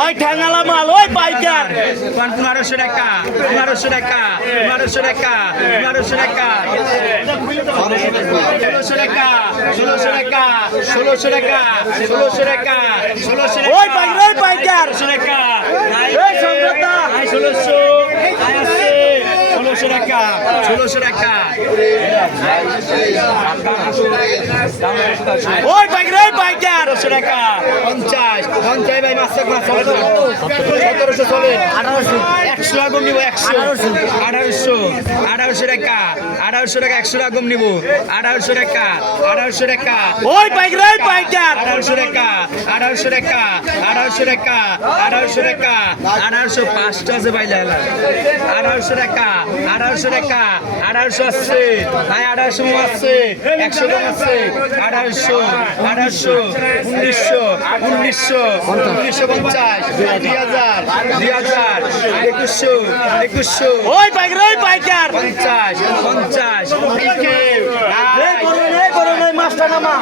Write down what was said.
ওই ঠ্যাঙালা মাল ওই পাইকার 1500 টাকা 1500 টাকা 1500 টাকা 1500 টাকা 1600 টাকা 1600 টাকা 1600 টাকা 1600 টাকা 1600 ওই পাইকার ওই পাইকার 1600 টাকা এই সম্প্রদা 1600 আছে 1600 টাকা 1600 টাকা ওই পাইকার ওই পাইকার 1600 টাকা 50 50 ভাই মাছ 1700 চলে 1800 100 আগুন নিব 100 1800 1800 টাকা 1800 টাকা 100 আগুন নিব 1800 টাকা 1800 টাকা ওই পাইকার ওই পাইকার 1800 টাকা 1800 টাকা 1800 টাকা 1800 টাকা 1800 পাঁচটা আছে ভাই লালা 1800 টাকা 1800 টাকা 1800 আছে ভাই 1800 আছে 100 টাকা আছে 1800 1800 1900 1900 1950 2000 2000 2100 2100 ওই পাইকার ওই পাইকার 50 50 এই করুন এই মাছটা নামা